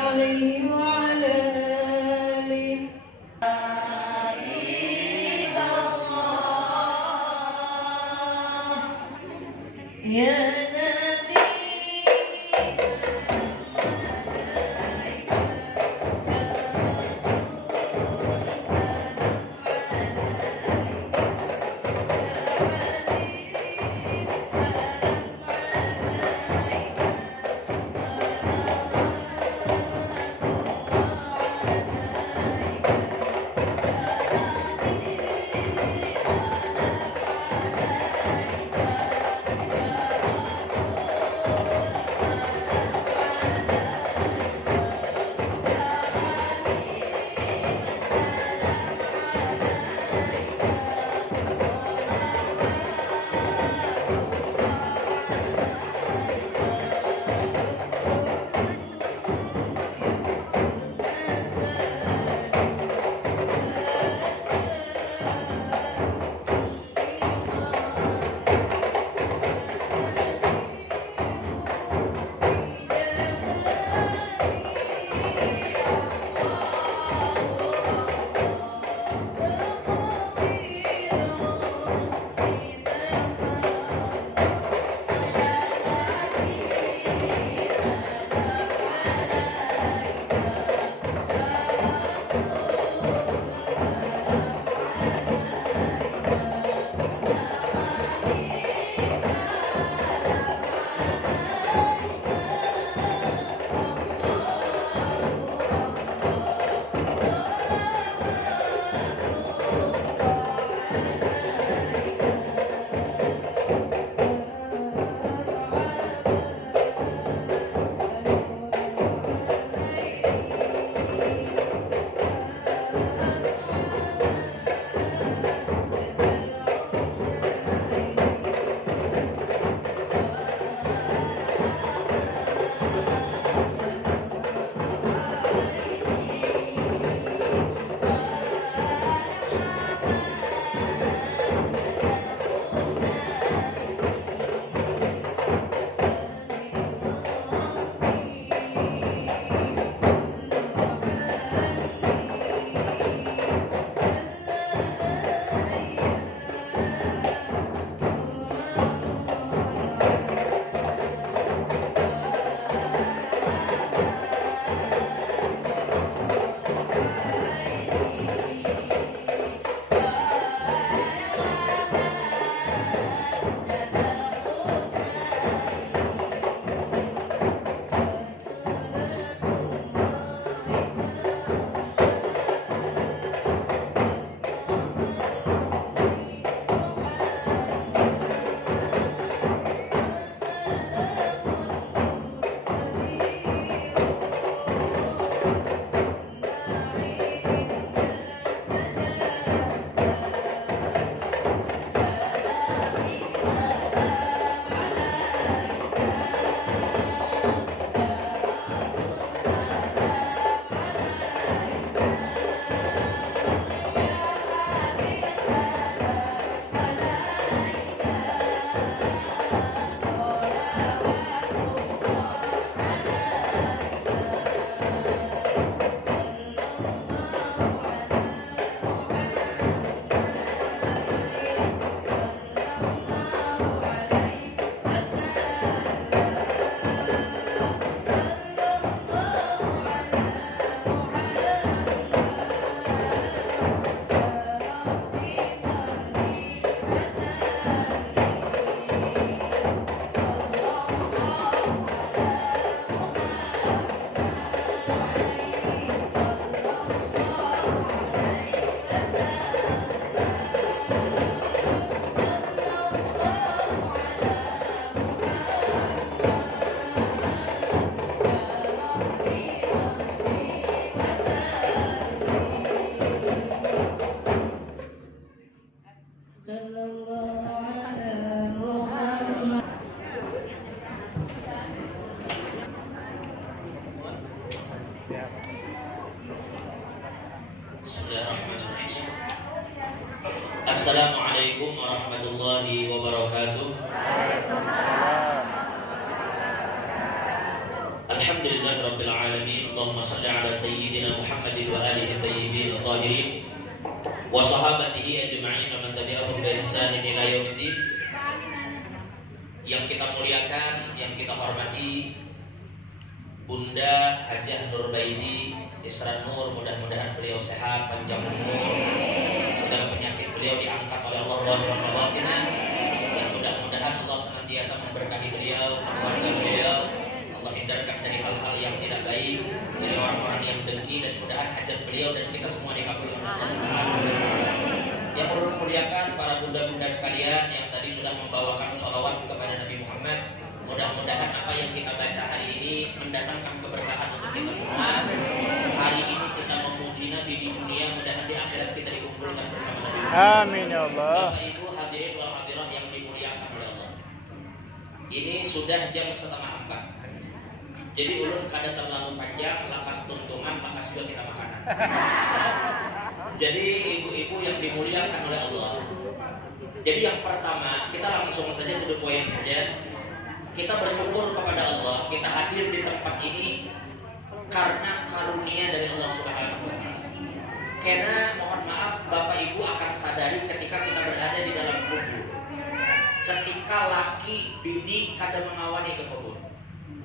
عليه وعلى آله. يا Bismillahirrahmanirrahim. Assalamualaikum warahmatullahi wabarakatuh. Alhamdulillahirabbil alamin. Allahumma shalli ala sayyidina Muhammadin wa alihi thayyibin tahirin wa sahabatihi ajma'in wa man tabi'ahum bi ihsanin ila yaumiddin. Yang kita muliakan, yang kita hormati Bunda Hajah Nurbaidi Isra Nur, mudah-mudahan beliau sehat, panjang umur, segala penyakit beliau diangkat oleh Allah Subhanahu wa taala. Dan mudah-mudahan Allah senantiasa memberkahi beliau, keluarga beliau. Allah hindarkan dari hal-hal yang tidak baik, dari orang-orang yang dengki, dan mudah-mudahan hajat beliau dan kita semua dikabulkan Allah Subhanahu wa taala. Yang perlu muliakan para bunda-bunda sekalian yang tadi sudah membawakan sholawat kepada Nabi Muhammad. Mudah-mudahan apa yang kita baca hari ini mendatangkan keberkahan untuk kita semua. Hari ini kita memuji Nabi di dunia, mudah-mudahan di akhirat kita dikumpulkan bersama Nabi. Amin ya Allah. Bapak Ibu hadirin wal hadirah yang dimuliakan oleh Allah. Ini sudah jam 3:30. Jadi ulun kada terlalu panjang, lakas tuntungan, lakas juga kita makanan. Jadi ibu-ibu yang dimuliakan oleh Allah. Jadi yang pertama, kita langsung saja to the point saja. Kita bersyukur kepada Allah, kita hadir di tempat ini karena karunia dari Allah Subhanahu wa taala. Karena mohon maaf Bapak Ibu akan sadari ketika kita berada di dalam kubur. Ketika laki bini kada mengawani ke kubur.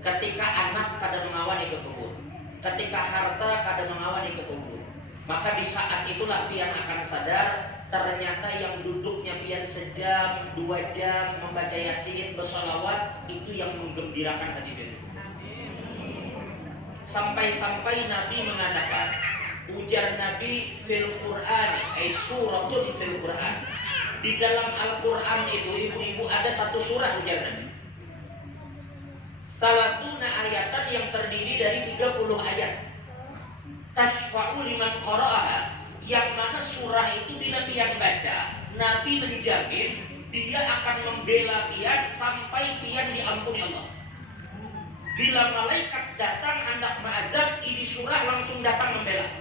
Ketika anak kada mengawani ke kubur. Ketika harta kada mengawani ke kubur. Maka di saat itulah pian akan sadar ternyata yang duduknya pian sejam, 2 jam membaca yasin, bersolawat, itu yang menggembirakan hati pian. Sampai-sampai Nabi mengatakan, ujar Nabi fil Quran, suratun fil Quran. Di dalam Al-Quran itu ibu-ibu ada satu surah ujar Nabi. Salasuna ayatan yang terdiri dari 30 ayat. Tashfa'u liman qara'aha, yang mana surah itu bila pian baca, Nabi menjamin dia akan membela pian sampai pian diampuni Allah. Bila malaikat datang hendak ma'adzab, ini surah langsung datang membela.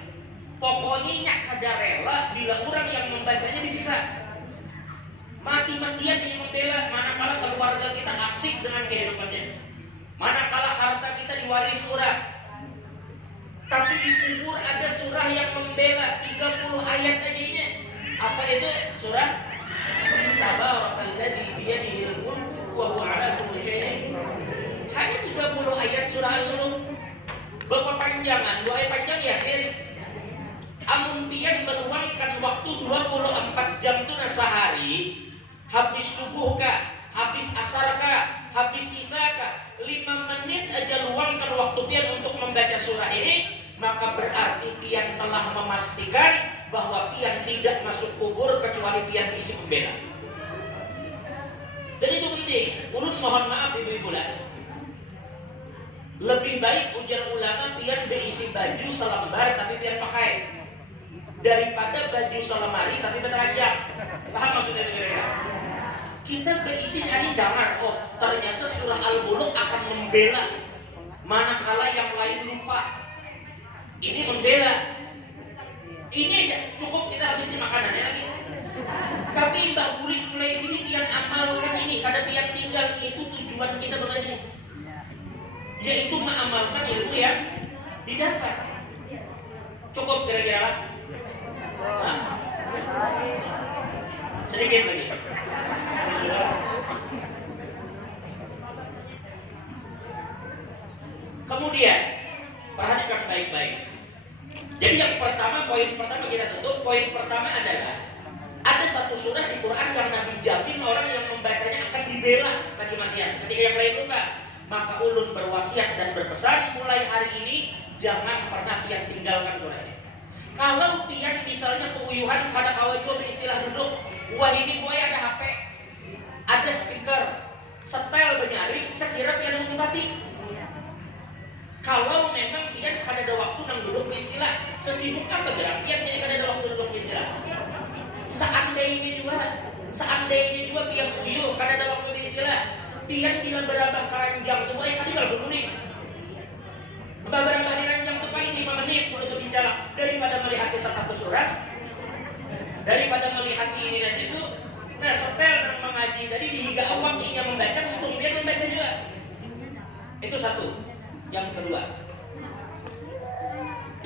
Pokoknya kada rela bila orang yang membacanya disiksa. Mati-matian dia membela, manakala keluarga kita asik dengan kehidupannya, manakala harta kita diwaris surah. Tapi di kubur ada surah yang membela 30 ayat aja ini. Apa itu surah? Tabarakalladzi biyadihil mulku wa huwa 'ala kulli syai'in. Hanya 30 ayat surah Al-Mulk. Bapak panjangan, 2 ayat panjang Yasin. Amun pian meluangkan waktu 24 jam itu sehari, habis subuh kah, habis asar kah, habis isya kah, 5 menit aja luangkan waktu pian untuk membaca surah ini, maka berarti pian telah memastikan bahwa pian tidak masuk kubur kecuali pian isi pembela. Jadi itu penting. Ulun mohon maaf ibu-ibu lah. Lebih baik ujar ulama pian berisi baju selembar tapi pian pakai, daripada baju selemari tapi bertelanjang. Paham maksudnya kira-kira? Kita berisi hari dengar, oh ternyata surah Al-Mulk akan membela manakala yang lain lupa. Ini membela. Ini aja cukup kita habisin makanannya lagi. Tapi mbak bulik mulai sini pian amalkan ini, kada pian tinggal, itu tujuan kita bermajelis. Yaitu mengamalkan ilmu yang didapat. Cukup kira-kira. Sedikit lagi. Kemudian perhatikan baik-baik. Jadi yang pertama, poin pertama kita tutup. Poin pertama adalah ada satu surah di Quran yang Nabi jamin orang yang membacanya akan dibela mati-matian. Ketika yang lain lupa, maka ulun berwasiat dan berpesan mulai hari ini jangan pernah pian tinggalkan surah ini. Kalau pian misalnya keuyuhan kada kawan juga beristilah duduk, wah ini boy ada HP, ada speaker, setel benyaring, sekira pian mengumpati. Kalau memang pian kada ada waktu nang duduk beristilah, sesibuk apa gerak pian jadi kada ada waktu duduk beristilah. Seandainya juga pian uyuh kada ada waktu beristilah, pian bila berambah keranjang tuh boy kada langsung muring. Beberapa di ranjang itu paling 5 menit untuk bicara, daripada melihat satu surat, daripada melihat ini dan itu. Nah setel dan mengaji tadi di hingga awak ingin membaca, untung dia membaca juga. Itu satu. Yang kedua.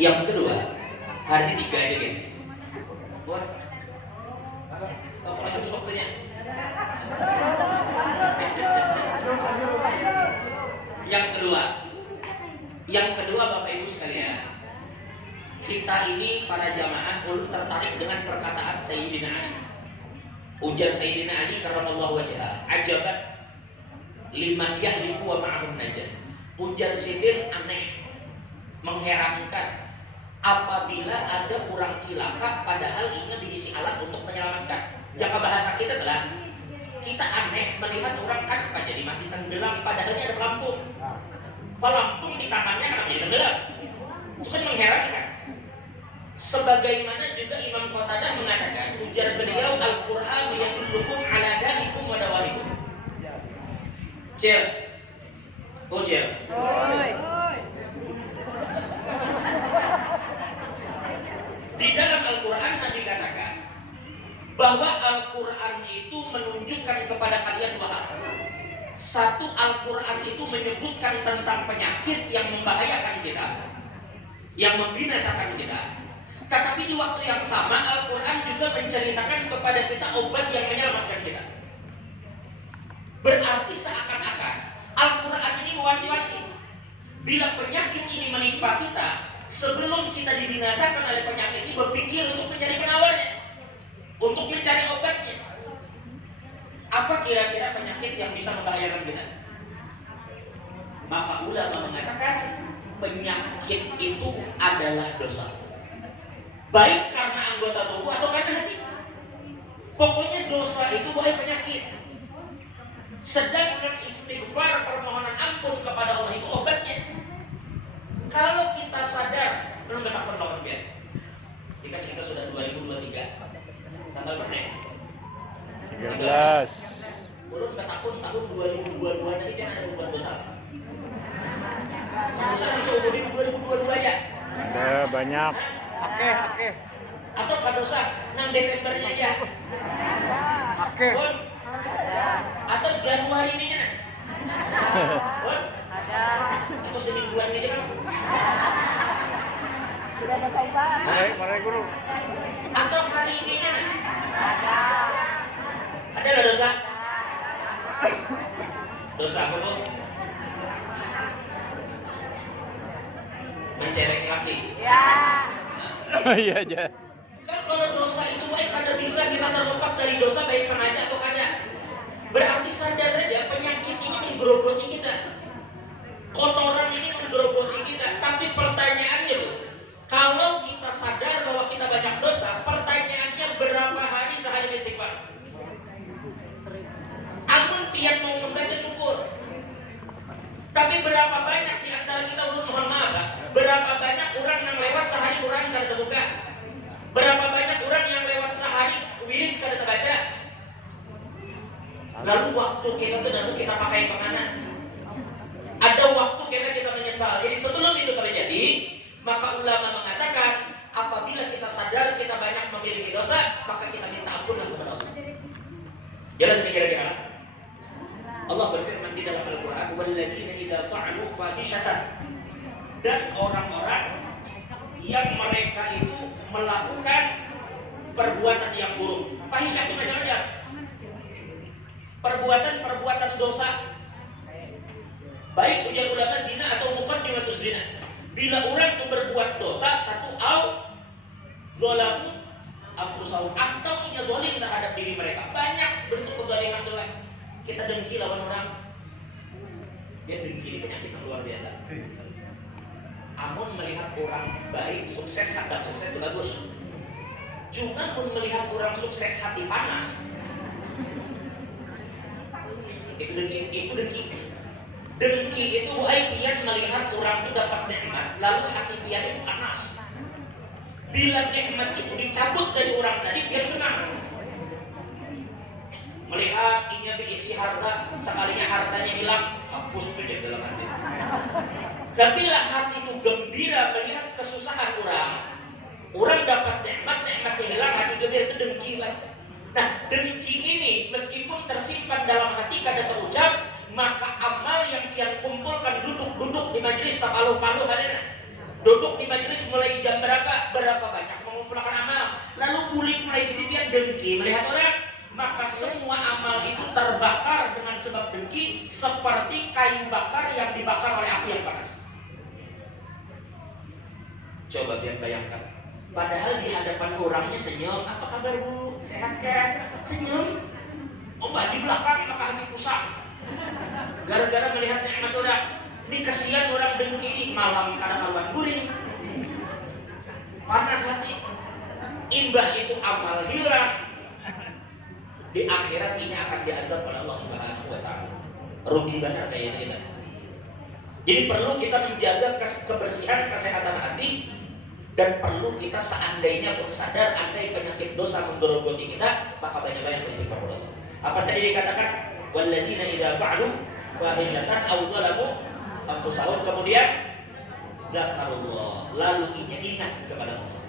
Yang kedua, hari ini 3 aja gini. Buat mulai habis waktunya. Yang kedua Bapak Ibu sekalian, kita ini para jamaah ulun tertarik dengan perkataan Sayyidina Ali. Ujar Sayyidina Ali karramallahu wajhah, ajaban liman yahliku wa ma'ahum najah. Ujar Sidin aneh, mengherankan apabila ada orang cilaka padahal ingin diisi alat untuk menyelamatkan. Jaka bahasa kita adalah kita aneh melihat orang kan apa jadi mati tenggelam padahal ini ada pelampung. Pelampung di tangannya kenapa jadi tenggelam? Itu kan mengherankan. Sebagaimana juga Imam Qatadah mengatakan, ujar beliau Al-Qur'an yadullukum ala da'ikum wa dawarikum. Cil. Oh, Cil. Di dalam Al-Quran Nabi katakan bahwa Al-Quran itu menunjukkan kepada kalian 2 hal. Satu, Al-Quran itu menyebutkan tentang penyakit yang membahayakan kita, yang membinasakan kita. Tetapi di waktu yang sama Al-Quran juga menceritakan kepada kita obat yang menyelamatkan kita. Berarti seakan-akan Al-Quran ini mewanti-wanti, bila penyakit ini menimpa kita, sebelum kita dibinasakan oleh penyakit ini, berpikir untuk mencari penawarnya, untuk mencari obatnya. Apa kira-kira penyakit yang bisa membahayakan kita? Maka ulama mengatakan penyakit itu adalah dosa, baik karena anggota tubuh atau karena hati. Pokoknya dosa itu bukan penyakit. Sedangkan istighfar, permohonan ampun kepada Allah itu obatnya. Kalau kita sadar, belum ketahuan lawan biar. Jika kita sudah 2023, tanggal berapa? 13. Belum ketahuan tahun 2022 tadi kan ada buat dosa. Dosa di seumur hidup 2022 aja. Ada banyak. Oke. Atau kadosa 6 Desembernya aja. Oke. Atau Januari ini kan? Ada. Atau semingguan ini kan? Sudah bertobat. Mari guru. Atau hari ini kan? Ada lah dosa. Dosa apa bu? Mencerek laki. Ya. Iya aja. Kan kalau dosa itu baik kada bisa kita terlepas dari dosa baik sengaja atau kada. Berarti sadar aja penyakit ini menggerogoti kita, kotoran ini menggerogoti kita. Tapi pertanyaannya loh, kalau kita sadar bahwa kita banyak dosa, pertanyaannya berapa hari sehari istighfar? Amun pian mau membaca syukur. Tapi berapa banyak di antara kita ulun mohon maaf, berapa banyak orang yang lewat sehari Quran kada terbuka? Berapa banyak orang yang lewat sehari wirid kada terbaca? Lalu waktu kita tuh lalu kita pakai kemana? Ada waktu kita menyesal. Jadi sebelum itu terjadi, maka ulama mengatakan apabila kita sadar kita banyak memiliki dosa, maka kita minta ampunlah kepada Allah. Jelas ini kira-kira? Allah berfirman di dalam Al-Quran, "Walladzina idza fa'alu fahishatan." Dan orang-orang yang mereka itu melakukan perbuatan yang buruk. Fahisyah itu macam-macam. Perbuatan dosa. Baik ujar ulama zina atau muqaddimatuz zina. Bila orang itu berbuat dosa, satu au dzalamu anfusahum, atau ia zalim terhadap diri mereka. Banyak bentuk kezaliman itu. Kita dengki lawan orang. Dia dengki ini penyakit yang luar biasa. Amun melihat orang baik, sukses, kata sukses itu bagus. Cuma pun melihat orang sukses hati panas, itu dengki. Dengki itu pian melihat orang itu dapat nikmat, lalu hati pian itu panas. Bila nikmat itu dicabut dari orang tadi, pian senang. Melihat ini diisi harta, sekalinya hartanya hilang, hapus saja dalam hati. Dan bila hati itu gembira melihat kesusahan orang dapat nikmatnya hilang, hati gembira itu dengki lah. Nah, dengki ini meskipun tersimpan dalam hati kada terucap, maka amal yang pian kumpulkan duduk di majelis tapaluh-paluh hadana. Duduk di majelis mulai jam berapa banyak mengumpulkan amal. Lalu mulai sini pian dengki melihat orang, maka semua amal itu terbakar dengan sebab dengki seperti kayu bakar yang dibakar oleh api yang panas. Coba biar bayangkan. Padahal di hadapan orangnya senyum, apa kabar bu? Sehat kan? Senyum. Oh di belakang maka hati pusat. Gara-gara melihat nikmat orang. Ini kesian orang dengki ini malam kada karuan guring. Panas hati. Imbah itu amal hilang. Di akhirat ini akan diadab oleh Allah Subhanahu wa taala. Rugi benar kayak kita. Jadi perlu kita menjaga kebersihan kesehatan hati, dan perlu kita seandainya pun sadar andai penyakit dosa menggerogoti kita, maka banyak-banyak beristighfar kepada Allah. Apa tadi dikatakan? Walladzina idza fa'alu fahishatan aw dzalamu anfusahum, kemudian zakarullah, lalu ingat kepada Allah.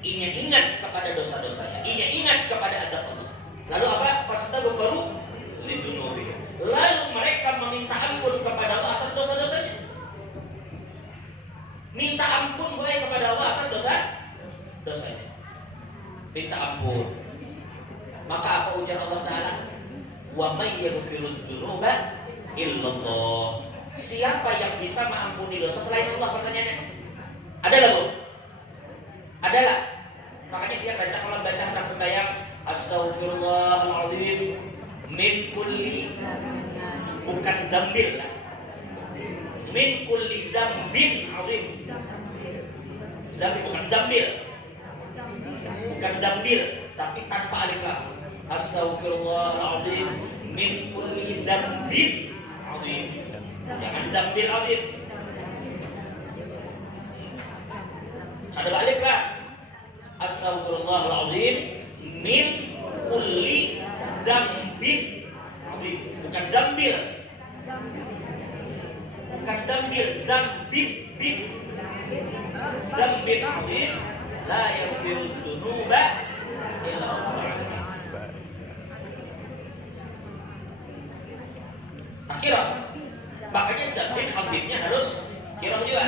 Ingat kepada dosa-dosanya, ingat kepada adab Allah. Lalu apa? Fastaghfiru lidzunubihim. Lalu mereka meminta ampun kepada Allah atas dosa-dosanya. Minta ampun boleh kepada Allah atas dosanya. Minta ampun. Maka apa ujar Allah Ta'ala? Wa may yaghfirudz dzunuba illallah. Siapa yang bisa mengampuni dosa selain Allah? Pertanyaannya. Adalah bu? Adalah. Makanya dia kalau baca hendak sembahyang, astaghfirullahaladzim min kulli, bukan dzambil lah. Min kulli dzambin azim. Dzambil bukan dzambil. Bukan dzambil, tapi tanpa alif lam. Astaghfirullahaladzim min kulli dzambin azim. Jangan dzambil azim. Ada alif lam. Astaghfirullahaladzim min kulli dzambin azim. Bukan dzambil. Bukan dzambil, dzambin bin. Dzambin azim la yaghfirudz dzunuba illa Allah. Akhirah. Makanya dzambin azimnya harus kirah juga.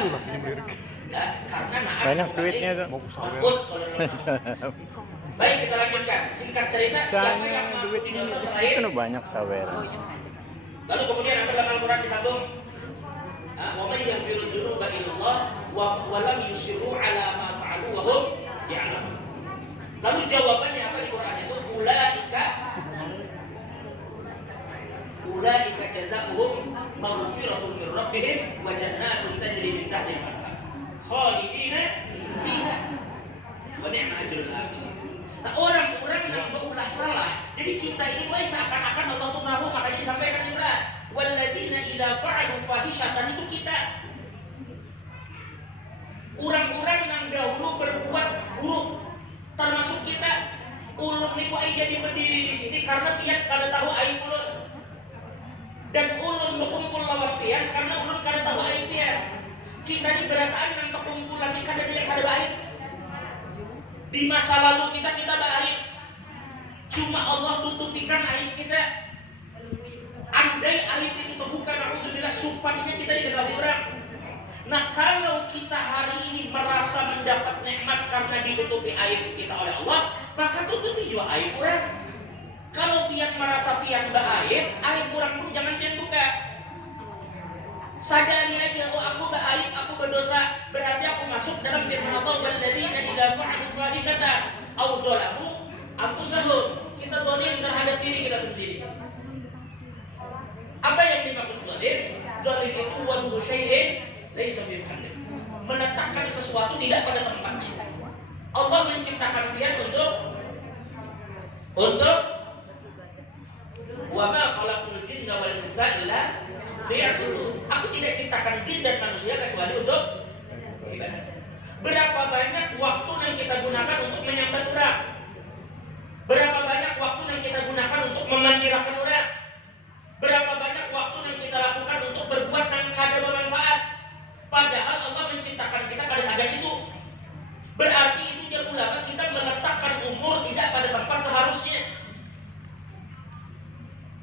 Nah, karena banyak duitnya tuh. Baik, kita lanjutkan. Singkat cerita, siapa yang duitnya mengampuni dosa di selain? situ banyak sawer. Lalu kemudian apa dalam Al-Quran disambung? Wa may yaghfirudz dzunuba illallah wa lam yusirru ala ma fa'alu wa hum ya'lamun. Lalu jawabannya apa di Quran itu? Ulaika jazaohum maghfiratun min rabbihim wa jannatun tajri min tahtiha al-anhar khalidina fiha wa ni'ma ajrul amilin. Nah, orang-orang yang berulah salah. Jadi kita ini seakan-akan Allah itu tahu, makanya disampaikan di Quran. Walladzina idza fa'alu fahishatan, itu kita. Orang-orang yang dahulu berbuat buruk, termasuk kita. Ulun niku jadi berdiri di sini karena pian kada tahu aib ulun. Dan ulun berkumpul lawan pian karena ulun kada tahu aib pian. Kita ini berataan yang kekumpulan ini kada dia kada baik. Di masa lalu kita baik. Cuma Allah tutupikan aib kita. Andai aib itu terbuka, na'udzubillah, supannya kita diketahui orang. Nah, kalau kita hari ini merasa mendapat nikmat karena ditutupi aib kita oleh Allah, maka tutupi juga aib orang. Kalau pian merasa pian baik, aib orang pun jangan pian buka. Sadari aja, oh aku baik, aku berdosa, berarti aku masuk dalam firman Allah, walladzina idza fa'alu fahishatan aw dzalamu anfusahum. Kita zalim terhadap diri kita sendiri. Apa yang dimaksud zalim? Zalim itu wad'u syai'in laisa fi mahallih. Meletakkan sesuatu tidak pada tempatnya. Allah menciptakan pian untuk wa ma khalaqul jinna wal insa illa liya'budun. Aku tidak ciptakan jin dan manusia kecuali untuk ibadah. Berapa banyak waktu yang kita gunakan untuk menyambat orang? Berapa banyak waktu yang kita gunakan untuk memandirakan orang? Berapa banyak waktu yang kita lakukan untuk berbuat yang kada bermanfaat? Padahal Allah menciptakan kita kada sadar itu. Berarti itu dia ulama kita meletakkan umur tidak pada tempat seharusnya.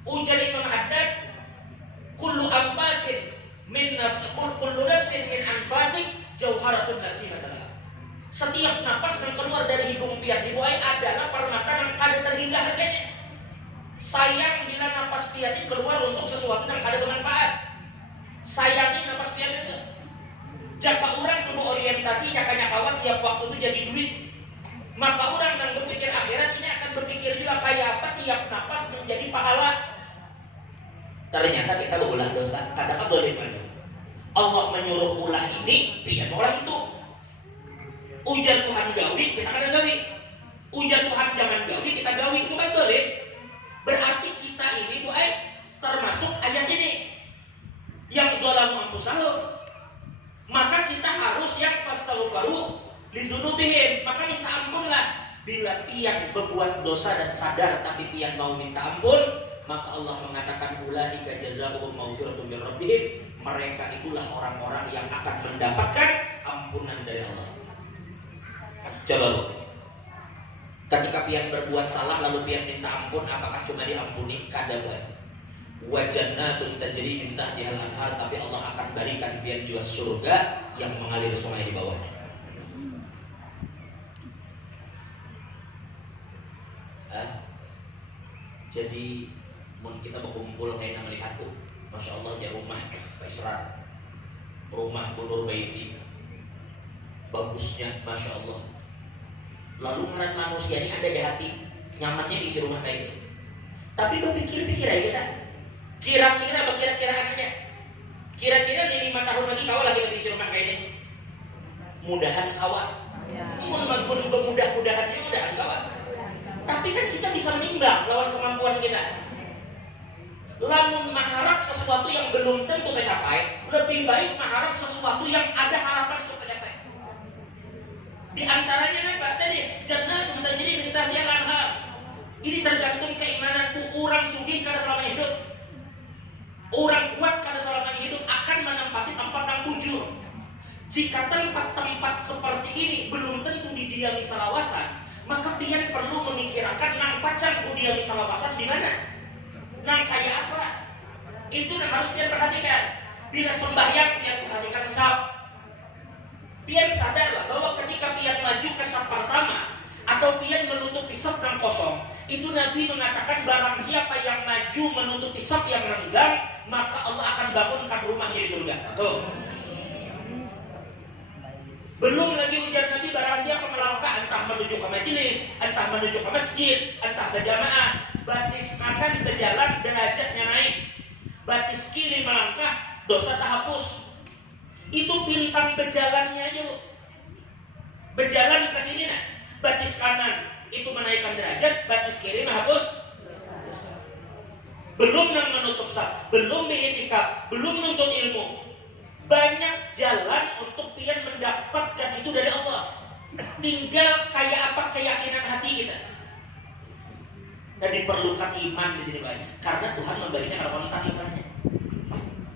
Ujar Imam Haddad, Setiap napas yang keluar dari hidung pian di buai adalah permata yang kada terhingga harganya. Sayang bila napas pian ini keluar untuk sesuatu yang kada bermanfaat. Sayangi napas pian itu. Jika orang tubuh orientasi, jakanya kawan tiap waktu itu jadi duit. Maka orang yang berpikir akhirat ini akan berpikir juga kayak apa tiap napas menjadi pahala. Ternyata kita berulah dosa, kadang-kadang boleh malu. Allah menyuruh ulah ini, biar ulah itu. Ujar Tuhan gawi, kita kada gawi. Ujar Tuhan jangan gawi, kita gawi, itu kan boleh. Berarti kita ini termasuk ayat ini yang dzalamu anfusahum. Maka kita harus yang fastaghfiru lidzunubihim, maka minta ampunlah. Bila pian berbuat dosa dan sadar tapi pian mau minta ampun, maka Allah mengatakan ulaika jazaohum maghfiratun min rabbihim, mereka itulah orang-orang yang akan mendapatkan ampunan dari Allah. Coba lu, ketika pian berbuat salah lalu pian minta ampun, apakah cuma diampuni? Kada buat. Wa jannatun tajri min tahtihal anhar, tapi Allah akan berikan pian juga surga yang mengalir sungai di bawahnya. Jadi kita berkumpul kayak melihat Masya Allah di rumah Pak Isra, rumah Bunur Baiti, bagusnya Masya Allah. Lalu ngaran manusia ini ada di hati, nyamannya di rumah kayak gitu. Tapi berpikir-pikir aja kan, kira-kira aja, kira-kira di 5 tahun lagi kawal lagi di rumah kayak ini, mudahan kawal, mudah-mudahan kawal. Tapi kan kita bisa menimbang lawan kemampuan kita. Lamun mengharap sesuatu yang belum tentu tercapai, lebih baik mengharap sesuatu yang ada harapan untuk tercapai. Di antaranya apa tadi? Jannatun tajri min tahtihal anhar. Ini tergantung keimananku. Orang sugih kada selama hidup, orang kuat kada selama hidup akan menempati tempat yang bujur. Jika tempat-tempat seperti ini belum tentu didiami salawasan, maka pian perlu memikirkan nang pacar dia misalnya pasang di mana, nang kayak apa. Itu yang harus pian perhatikan. Bila sembahyang pian perhatikan saf. Pian sadarlah bahwa ketika pian maju ke saf pertama atau pian menutupi saf yang kosong, itu Nabi mengatakan barang siapa yang maju menutupi saf yang renggang, maka Allah akan bangunkan rumahnya di surga. Satu. Belum lagi ujar Nabi barang siapa melangkah entah menuju ke majelis, entah menuju ke masjid, entah berjamaah, batis kanan berjalan derajatnya naik, batis kiri melangkah dosa tak hapus. Itu pintang berjalannya aja loh. Berjalan ke sini nah, batis kanan itu menaikkan derajat, batis kiri menghapus. Belum yang menutup saf, belum be'itikaf, belum menuntut ilmu. Banyak jalan untuk pian mendapatkan itu dari Allah. Tinggal kayak apa keyakinan hati kita. Dan diperlukan iman di sini banyak. Karena Tuhan memberinya kalau kontak misalnya.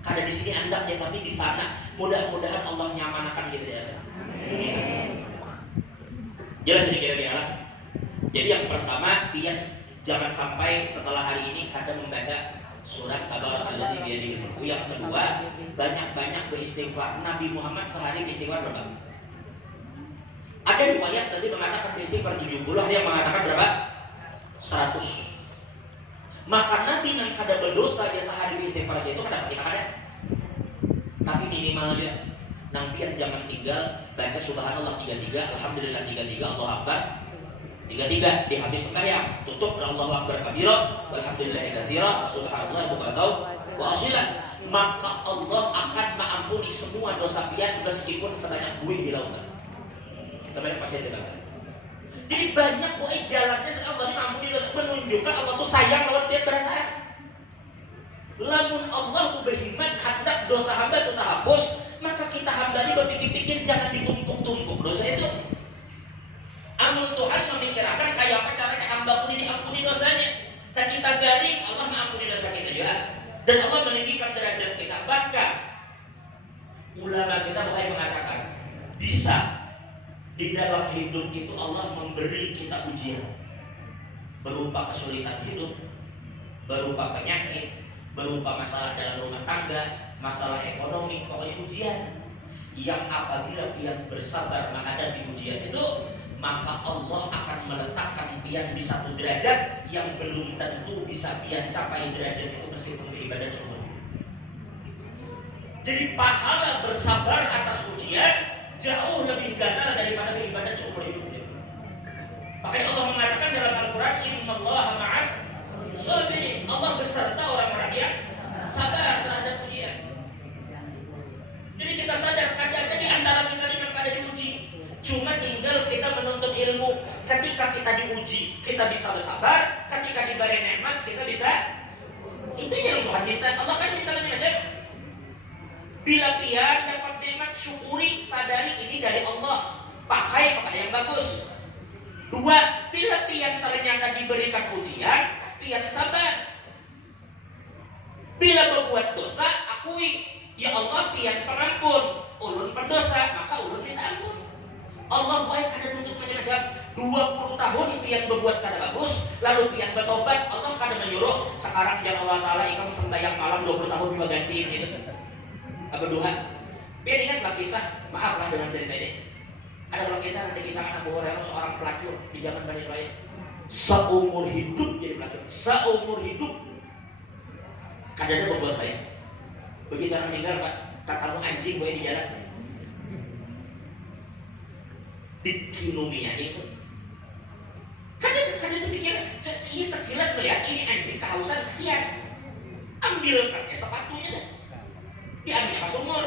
Karena di sini Anda ya, tapi di sana mudah-mudahan Allah nyamanakan gitu ya. Jelas ini kira-kira. Jadi yang pertama pian jangan sampai setelah hari ini kadang membaca surat Tabarakalladzii biyadihil mulku. Yang kedua, banyak-banyak beristighfar. Nabi Muhammad sehari beristighfar berapa? Ada riwayat tadi mengatakan beristighfar 70, ada yang mengatakan berapa? 100. Maka Nabi yang kada berdosa dia sehari beristighfar itu kenapa kita kada? Tapi minimal dia. Nang pian jangan tinggal baca subhanallah 33, alhamdulillah 33, Allahu Akbar 33 di habis sembahyang, tutup Allahu Akbar kabira walhamdulillahi katsira subhanallah bukratan wa asila. Maka Allah akan mengampuni semua dosa pian meskipun sebanyak buih di lautan. Sebanyak pasir di lautan. Jadi banyak jalannya Allah mengampuni dosa, menunjukkan Allah tuh sayang lawan dia berat. Lamun Allah tuh berhikmat hendak dosa hamba itu terhapus, maka kita hamba ini berpikir-pikir jangan ditumpuk-tumpuk dosa itu. Amun Tuhan memikirkan kayak apa caranya hamba pun ini diampuni dosanya. Dan kita garing Allah mengampuni dosa kita juga. Dan Allah meninggikan derajat kita. Bahkan ulama kita mulai mengatakan bisa di dalam hidup itu Allah memberi kita ujian berupa kesulitan hidup, berupa penyakit, berupa masalah dalam rumah tangga, masalah ekonomi, pokoknya ujian yang apabila pian bersabar menghadapi ujian itu, maka Allah akan meletakkan pian di satu derajat yang belum tentu bisa pian capai derajat itu meskipun beribadah seumur hidup. Jadi pahala bersabar atas ujian jauh lebih ganda daripada beribadah seumur hidup. Makanya Allah mengatakan dalam Al-Quran, Innallaha ma'as sabirin. Allah beserta orang-orang yang sabar terhadap ujian. Jadi kita sadar kadang-kadang di antara kita dengan kada diuji, cuma tinggal kita menuntut ilmu. Ketika kita diuji, kita bisa bersabar. Ketika diberi nikmat, kita bisa. Itu yang Tuhan minta. Allah kan minta aja. Bila pian dapat nikmat, syukuri, sadari ini dari Allah. Pakai kepada yang bagus. Dua, bila pian ternyata diberikan ujian, pian sabar. Bila berbuat dosa, akui. Ya Allah, pian pengampun, ulun pendosa, maka ulun minta ampun. Allah baik kada tuntut macam 20 tahun pian berbuat kada bagus, lalu pian bertobat, Allah kada menyuruh sekarang ya Allah Ta'ala ikam sembahyang malam 20 tahun juga gantiin gitu. Berdoa. Pian ingatlah kisah, maaflah dengan cerita ini. Ada kisah nanti kisah Abu Hurairah seorang pelacur di zaman Bani Israil. Seumur hidup jadi pelacur, seumur hidup kada ada berbuat baik. Begitu orang meninggal, Pak, tak kamu anjing boleh di jalan. Dikinumi anjing itu. Kadang itu pikir, ini sekilas melihat ini anjing kehausan, kasihan. Ambilkan sepatunya dah. Diambilnya ke sumur.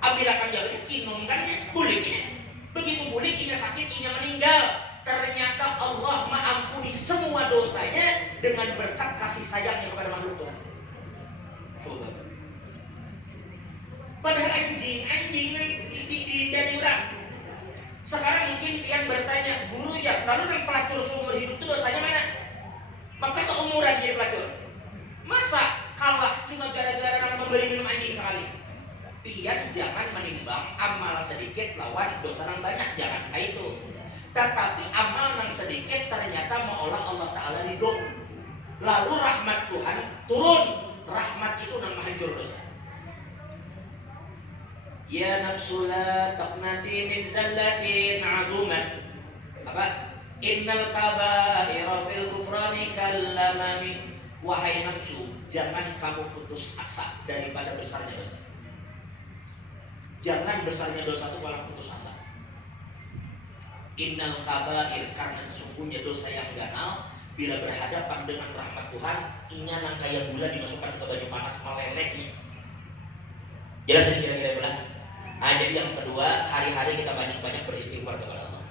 Ambilkan jalannya, kinumkannya, bulikinnya. Begitu bulik, ini sakit, ini meninggal. Ternyata Allah mengampuni semua dosanya dengan berkat kasih sayangnya kepada makhluk Tuhan. Coba. Padahal anjing dari orang. Sekarang mungkin pian bertanya, guru ya, lalu yang pelacur seumur hidup itu dosanya mana? Maka seumuran jadi pelacur. Masa kalah cuma gara-gara orang memberi minum anjing sekali? Pian jangan menimbang amal sedikit lawan dosa yang banyak, jangan kayak itu. Tetapi amal yang sedikit ternyata mengolah Allah Ta'ala ridho. Lalu rahmat Tuhan turun. Rahmat itu yang menghancur dosa. Ya nafsu la taqnati min zallatin aduman. Apa? Innal kaba'ira fil kufrani kallamami. Wahai nafsu, jangan kamu putus asa daripada besarnya dosa. Jangan besarnya dosa itu malah putus asa. Innal kaba'ir, karena sesungguhnya dosa yang ganal bila berhadapan dengan rahmat Tuhan, inya nang kayak gula dimasukkan ke baju panas melelehnya. Jelas ini kira-kira belah. Nah, jadi yang kedua, hari-hari kita banyak-banyak beristighfar kepada Allah.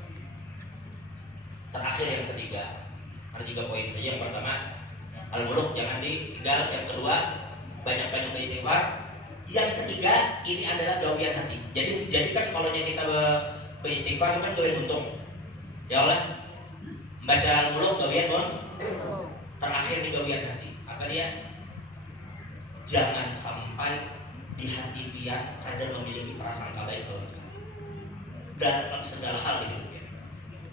Terakhir yang ketiga, ada 3 poin saja. Yang pertama, al-muluk jangan ditinggal. Yang kedua, banyak-banyak beristighfar. Yang ketiga, ini adalah gawian hati. Jadi kan kalau kita beristighfar kan gawian untung. Ya Allah, baca al-muluk gawian bon. Terakhir di gawian hati. Apa dia? Jangan sampai di hati pian kadang memiliki prasangka baik dalam segala hal di hidupnya.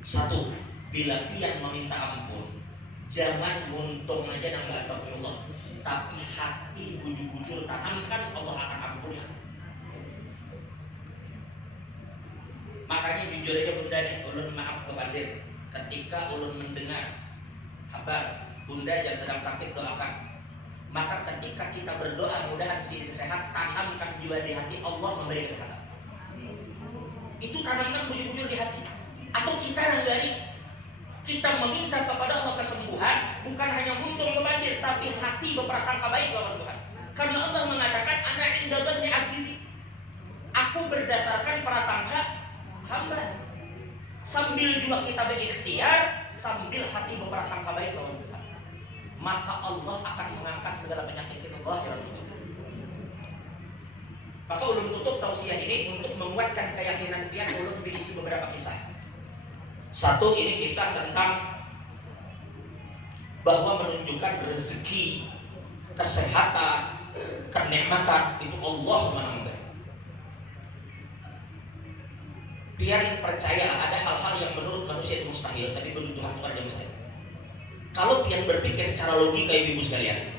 1, bila pian meminta ampun, jangan muntung aja nama astagfirullah, tapi hati bujur-bujur tanamkan, Allah akan ampuni. Makanya jujur aja bunda deh, ulun maaf kepada ketika ulun mendengar kabar bunda yang sedang sakit doakan. Maka ketika kita berdoa mudahan si sehat, tanamkan juga di hati Allah memberi kesehatan. Itu tanamkan bujur-bujur di hati. Atau kita nanggari, kita meminta kepada Allah kesembuhan, bukan hanya untung kebandir, tapi hati berprasangka baik lawan Tuhan. Karena Allah mengatakan, ana inda dhanni abdi. Aku berdasarkan prasangka hamba. Sambil juga kita berikhtiar, sambil hati berprasangka baik lawan Tuhan, maka Allah akan mengangkat segala penyakit kita zahir. Maka ulun tutup tausiah ini untuk menguatkan keyakinan pian. Ulun berisi beberapa kisah. 1, ini kisah tentang bahwa menunjukkan rezeki, kesehatan, kenikmatan itu Allah SWT memberi. Pian percaya ada hal-hal yang menurut manusia itu mustahil, tapi bagi Tuhan itu ada mustahil. Kalau pian berpikir secara logika ibu-ibu sekalian,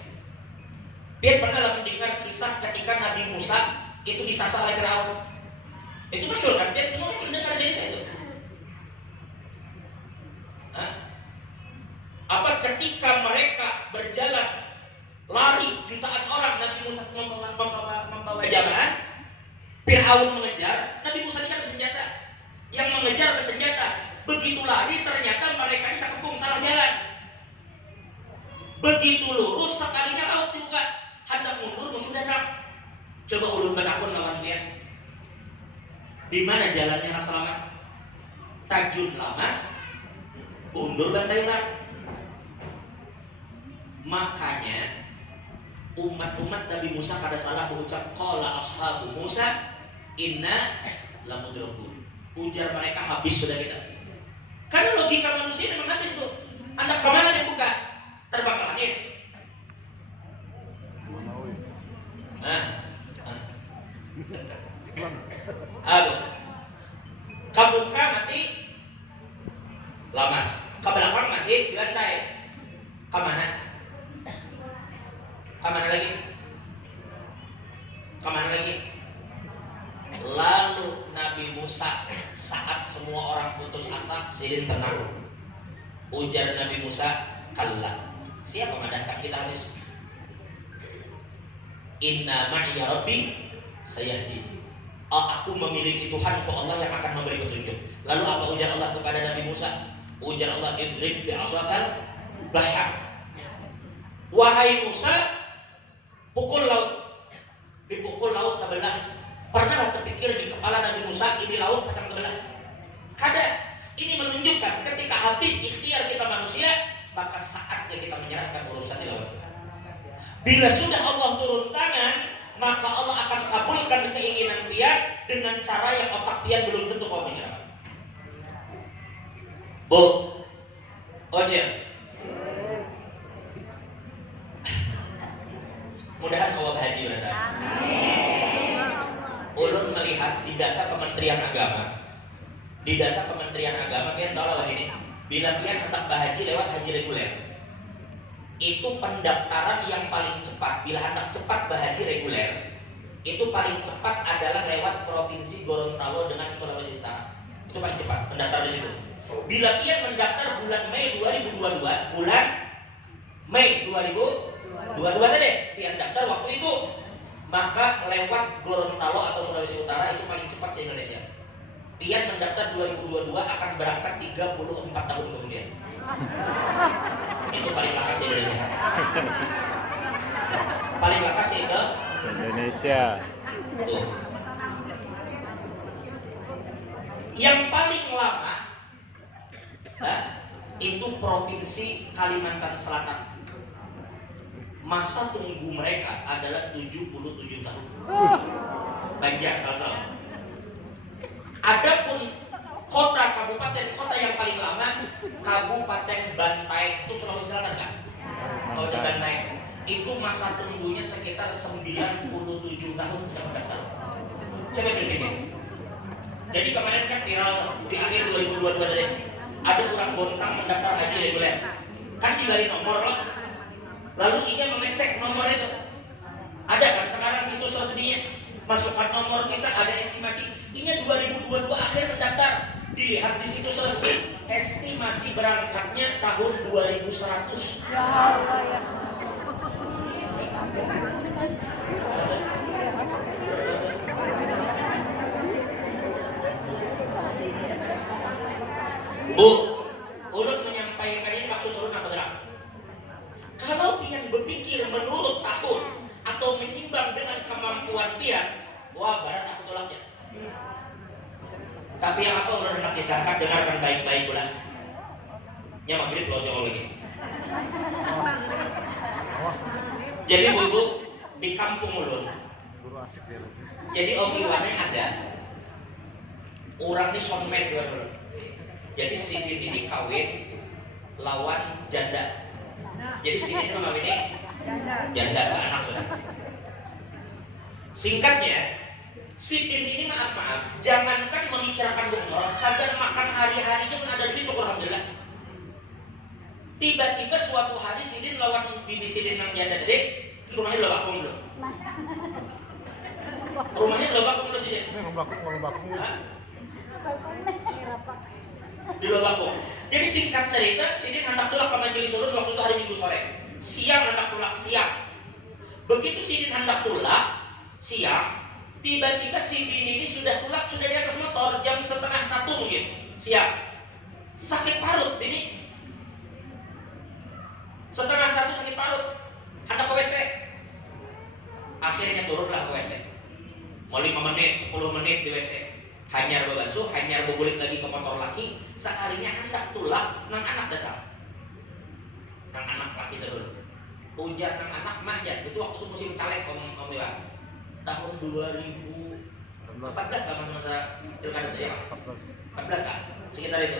pian pernah mendengar kisah ketika Nabi Musa itu disasar oleh Firaun. Itu masyhur kan? Dan semua mendengar cerita itu. Hah? Apa ketika mereka berjalan lari jutaan orang, Nabi Musa membawa jamaah, Fir'aun mengejar, Nabi Musa ini kan bersenjata. Yang mengejar bersenjata. Begitu lari ternyata mereka ini terkepung salah jalan. Begitu lurus sekalinya laut dibuka, hendak mundur musuh datang. Coba ulun bertakun lawan dia. Di mana jalannya selamat? Tajun lamas, undur bantairan. Makanya umat-umat Nabi Musa pada salah berucap qala ashabu Musa inna lamudrakun. Ujar mereka habis sudah kita. Karena logika manusia memang habis tuh. Anda kemana dia buka? Terbang ke langit. Aduh. Kebuka mati lamas. Ke belakang mati di lantai. Kemana? Kemana lagi? Kemana lagi? Lalu Nabi Musa saat semua orang putus asa, sidin tenang. Ujar Nabi Musa, kalla. Siapa mengadahkan kita habis? Inna ma'iya rabbi sayahdi. Aku memiliki Tuhanku Allah yang akan memberi petunjuk. Lalu apa ujar Allah kepada Nabi Musa? Ujar Allah, idrib bi'asakal bahar. Wahai Musa, pukul laut. Dipukul laut terbelah. Pernah terpikir di kepala Nabi Musa ini laut akan terbelah? Kada. Ini menunjukkan ketika habis ikhtiar kita manusia, maka saatnya kita menyerahkan urusan di laut Tuhan. Bila sudah Allah turun tangan, maka Allah akan kabulkan keinginan dia dengan cara yang otak dia belum tentu mau menyerah. Bu, Ojen, mudahan kau bahagia berada. Ulun melihat di data Kementerian Agama, kalian tahu lah ini. Bila kalian hendak berhaji lewat haji reguler, itu pendaftaran yang paling cepat. Bila hendak cepat berhaji reguler, itu paling cepat adalah lewat Provinsi Gorontalo dengan Sulawesi Utara. Itu paling cepat pendaftar di situ. Bila kalian mendaftar bulan Mei 2022, bulan Mei 2022 tadi, kalian daftar waktu itu, maka lewat Gorontalo atau Sulawesi Utara itu paling cepat se-Indonesia. Pian mendaftar 2022 akan berangkat 34 tahun kemudian. Itu paling lama se-Indonesia. Paling lama se-Indonesia. Tuh. Yang paling lama itu Provinsi Kalimantan Selatan. Masa tunggu mereka adalah 77 tahun. Banyak salah. Adapun kabupaten kota yang paling lama, Kabupaten Bantaeng itu Sulawesi Selatan kan? Kalau di Bantaeng itu masa tunggunya sekitar 97 tahun sudah mendaftar. Coba dipikir. Jadi kemarin kan viral di akhir 2022 tadi, ada orang Bontang mendaftar haji reguler. Kan diberi nomor loh. Lalu ia mengecek nomor itu. Ada kan sekarang situs resminya, masukkan nomor kita, ada estimasi. Ini 2022 akhir mendaftar. Dilihat di situs resmi, estimasi berangkatnya tahun 2100. Ya Allah ya. Bu, ulun menyampaikan ini maksud turun apa gerak? Kalau dia berpikir menurut tahun atau menyimbang dengan kemampuan dia, wah barat aku tolaknya. Tapi yang apa udah hendak kisahkan, dengarkan baik-baik pula. Nya maghrib loh sih lagi. Jadi bu, di kampung ulun. Jadi om Iwannya ada. Orang ini soulmate dulu. Jadi Sidin ini kawin lawan janda. Jadi Sidin itu ngawinnya janda anak sudah. Singkatnya, Sidin ini maaf, jangankan mengisyaratkan umroh, saja makan hari-harinya pun ada duit, syukur alhamdulillah. Tiba-tiba suatu hari Sidin lawan bibi Sidin yang janda tadi, rumahnya udah vakum belum? Rumahnya di Lobakung lu sih. Bakung. Hah? Di Lobakung. Jadi singkat cerita, Sidin hendak tulak ke majelis ulun waktu itu hari Minggu sore. Siang hendak tulak, siang. Begitu Sidin hendak tulak, siang, tiba-tiba si bini ini sudah tulak, sudah di atas motor, jam 12:30 mungkin, siang. Sakit parut, bini. 12:30 sakit parut, hendak ke WC. Akhirnya turunlah ke WC. Mau 5 menit, 10 menit di WC. Hanyar berbasuh, hanyar bergulit lagi ke motor laki. Sekalinya hendak tulak, nang anak datang. Nang anak laki terus. Ujar nang anak mak ya, itu waktu itu musim caleg om Iwan. Tahun 2014 kan masa-masa pilkada itu ya? 14 kan? Sekitar itu.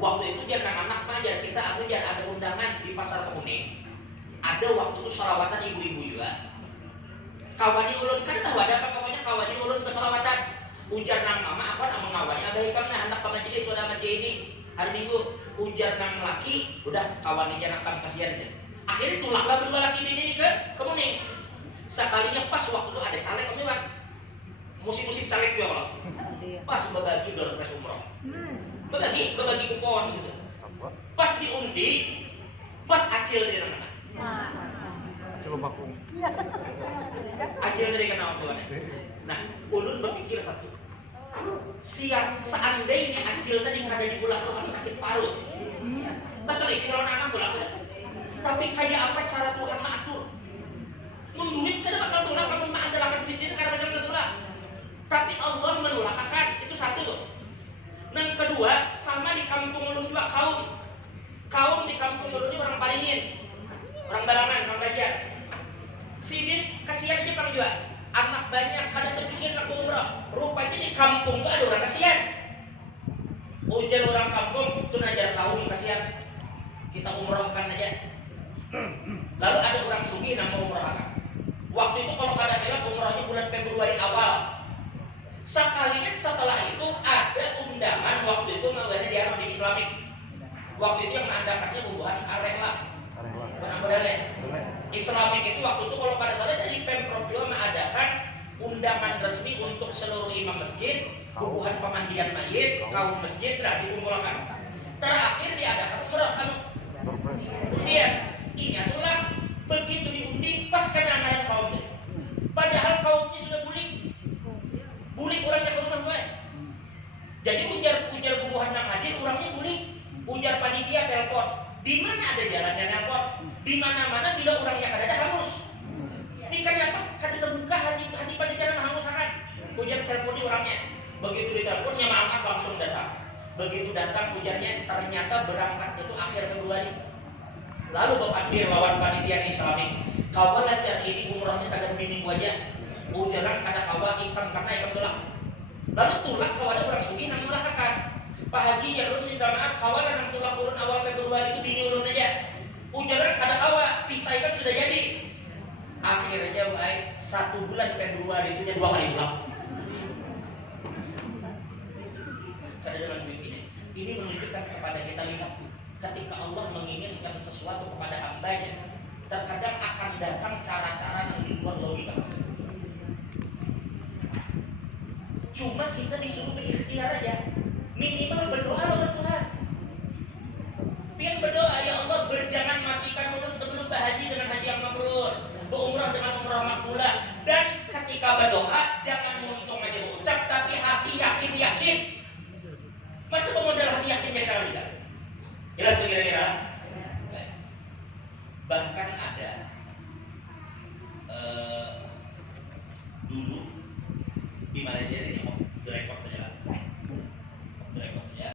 Waktu itu dia nang anak mak ya, kita ada undangan di Pasar Kemuning. Ada waktu itu salawatan ibu-ibu juga. Kawani ulun kan tahu ada apa pokoknya kawani ulun bersalawatan. Ujar nang mama aku nang mengawani abah ikam nah hendak ke majelis sudah majelis ini hari Minggu. Ujar nang laki udah kawaninya nakam kasihan sih. Akhirnya tulaklah berdua laki bini ini ke Kemuning. Sekalinya pas waktu itu ada caleg Om Iwan. Musim-musim caleg juga kalau. Pas berbagi door prize umroh. Berbagi kupon gitu. Pas diundi, pas acil dari anak-anak. Coba Bakung. Acil dari kenal Tuhan. Nah, ulun berpikir satu. Siang seandainya acil tadi kada di bulan Tuhan sakit parut. Pasal isi orang anak bulan. Tapi kayak apa cara Tuhan mengatur? Menduit kada bakal tulak, kamu mengandalkan duit sini kada bakal tulak. Tapi Allah menulakakan, itu satu. Dan kedua, sama di kampung ulun juga kaum di kampung ulun ini orang Palingin, orang Balangan, orang Banjar. Sidin kasihan aja kami juga. Anak banyak, kada terpikir nak umrah. Rupanya di kampung itu ada orang kasihan. Ujar orang kampung, itu najar kaum kasihan. Kita umrahkan aja. Lalu ada orang sugih nama umrahkan. Waktu itu kalau kada salah umrahnya bulan Februari awal. Sekalinya setelah itu ada undangan waktu itu mengadakan di Islamik. Waktu itu yang mengadakannya bubuhan Arehlah. Bukan Bodale. Islamik itu waktu itu kalau kada salah dari Pemprov Jawa mengadakan undangan resmi untuk seluruh imam masjid, bubuhan pemandian mayit, kaum masjid telah dikumpulkan. Terakhir diadakan umrah undian. Ini atulah begitu diundi pas kenangan kaum itu. Padahal kaumnya sudah bulik orangnya ke rumah gue. Jadi ujar bubuhan nang hadir orangnya bulik. Ujar panitia telepon. Di mana ada jalannya telepon? Di mana-mana bila orangnya kada ada hangus. Ini kan apa? Kada terbuka hati panitia nang hangus akan. Ujar telepon di orangnya. Begitu diteleponnya mangkat langsung datang. Begitu datang ujarnya ternyata berangkat itu akhir Februari. Lalu Bapak Dir lawan panitia Islami, kawan ajar ini umrohnya sadar bini wajah. Ujaran kada kawa ikam karena ikam tulak. Lalu tulak kawan ada orang sugih nang mulakakan. Pak Haji ya ulun minta maaf kawan nang tulak ulun awal Februari itu bini ulun aja. Ujaran kada kawa pisah ikam sudah jadi. Akhirnya baik 1 bulan Februari itu 2 kali tulak. Kada dengan duit ini. Ini menunjukkan kepada kita lihat. Ketika Allah menginginkan sesuatu kepada hambanya, terkadang akan datang cara-cara yang di luar logika. Cuma kita disuruh berikhtiar aja. Minimal